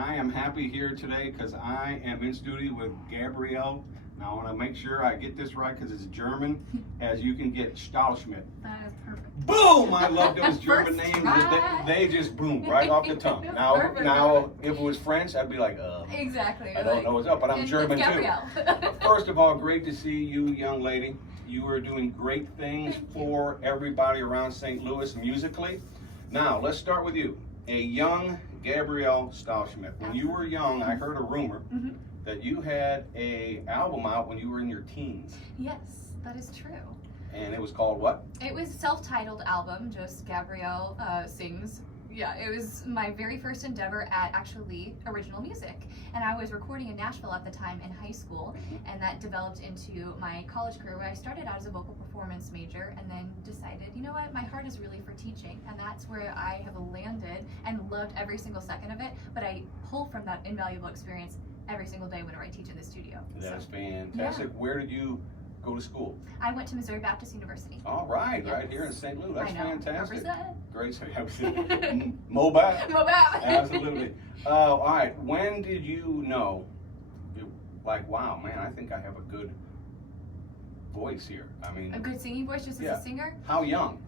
I am happy here today because I am in studio with Gabrielle. Now I want to make sure I get this right because it's German, as you can get, Stahlschmidt. That is perfect. Boom! I love those German First names. try. They just boom right off the tongue. Now, if it was French, I'd be like, Exactly. I don't know what's up, but I'm German it's too. Gabrielle. First of all, great to see you, young lady. You are doing great things for everybody around St. Louis musically. Now, let's start with you. A young Gabrielle Stahlschmidt. When you were young, I heard a rumor that you had an album out when you were in your teens. Yes, that is true. And it was called what? It was a self-titled album, just Gabrielle sings. Yeah, it was my very first endeavor at actually original music. And I was recording in Nashville at the time in high school, and that developed into my college career where I started out as a vocal performance major and then decided, you know what, my heart is really for teaching, and that's where I have landed and loved every single second of it, but I pull from that invaluable experience every single day whenever I teach in the studio. That's fantastic. Yeah. Where did you go to school? I went to Missouri Baptist University. All right, yes. Right here in St. Louis. That's fantastic. Great. Mobile. Absolutely. All right. When did you know, like, wow, man, I think I have a good voice here? I mean, a good singing voice just as a singer? How young?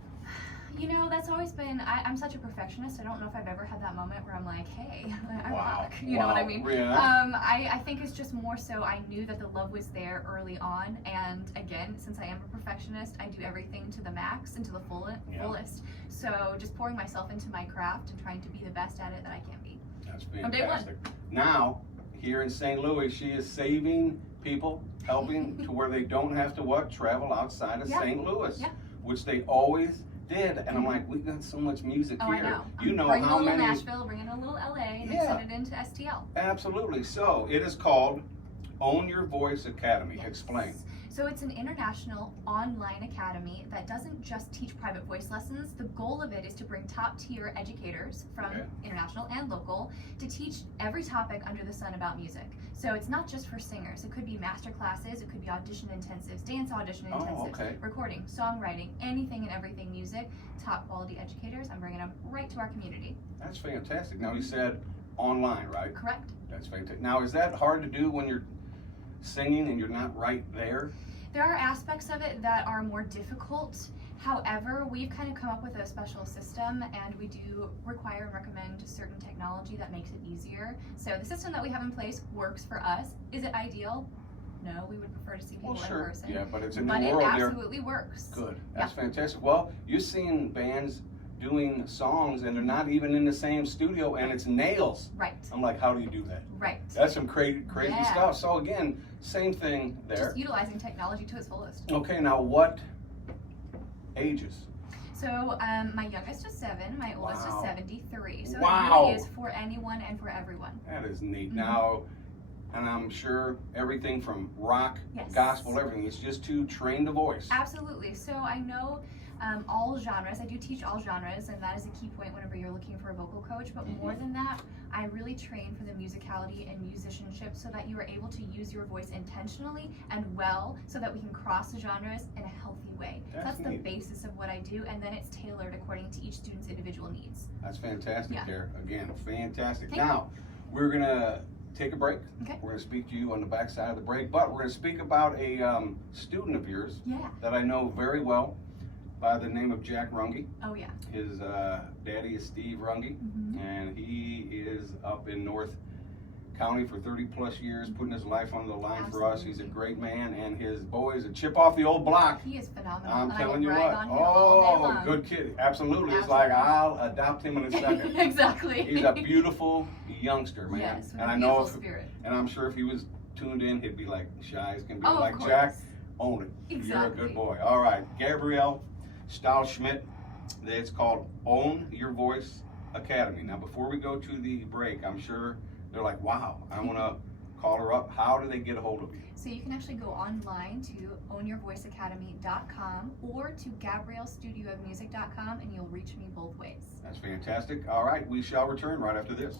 You know, that's always been, I'm such a perfectionist. I don't know if I've ever had that moment where I'm like, hey, I rock. You know what I mean? Yeah. I think it's just more so I knew that the love was there early on. And again, since I am a perfectionist, I do everything to the max and to the fullest. So just pouring myself into my craft and trying to be the best at it that I can be. That's fantastic. Now, here in St. Louis, she is saving people, helping to where they don't have to travel outside of St. Louis, which they always did, and I'm like, we've got so much music here. I know. You know bring how a little many. Nashville, bring in a little LA, and then send it into STL. Absolutely. So it is called Own Your Voice Academy. Yes. Explain. So it's an international online academy that doesn't just teach private voice lessons. The goal of it is to bring top tier educators from international and local to teach every topic under the sun about music. So it's not just for singers. It could be master classes, it could be audition intensives, dance audition intensives, recording, songwriting, anything and everything music. Top quality educators, I'm bringing them right to our community. That's fantastic. Now you said online, right? Correct. That's fantastic. Now is that hard to do when you're singing and you're not right there? There are aspects of it that are more difficult. However, we've kind of come up with a special system, and we do require and recommend certain technology that makes it easier. So the system that we have in place works for us. Is it ideal? No, we would prefer to see people in person. Yeah, but it's a new world there. But it absolutely works. Good. That's fantastic. Well, you've seen bands doing songs and they're not even in the same studio and it's nails. Right. I'm like, how do you do that? Right. That's some crazy stuff. So again, same thing there. Just utilizing technology to its fullest. Okay, now what ages? So my youngest is 7, my oldest is 73. So it really is for anyone and for everyone. That is neat. Now, and I'm sure everything from rock, gospel, everything, it's just to train the voice. Absolutely. So I know all genres. I do teach all genres, and that is a key point whenever you're looking for a vocal coach. But more than that, I really train for the musicality and musicianship so that you are able to use your voice intentionally and well so that we can cross the genres in a healthy way. That's the basis of what I do, and then it's tailored according to each student's individual needs. That's fantastic there. Again, fantastic. Thank you. We're going to take a break. Okay. We're going to speak to you on the back side of the break, but we're going to speak about a student of yours that I know very well by the name of Jack Runge. Oh, yeah. His daddy is Steve Runge, and he is up in North County for 30 plus years, putting his life on the line for us. He's a great man, and his boy is a chip off the old block. He is phenomenal. I'm telling you what. Good kid. Absolutely. It's like I'll adopt him in a second. Exactly. He's a beautiful youngster, man. Yes, and I know spirit. And I'm sure if he was tuned in, he'd be like shy as can be. Like, Jack, own it. Exactly. You're a good boy. All right, Gabrielle Stahlschmidt. It's called Own Your Voice Academy. Now, before we go to the break, I'm sure they're like, wow, I want to call her up. How do they get a hold of you? So you can actually go online to ownyourvoiceacademy.com or to GabrielleStudioofMusic.com, and you'll reach me both ways. That's fantastic. All right, we shall return right after this.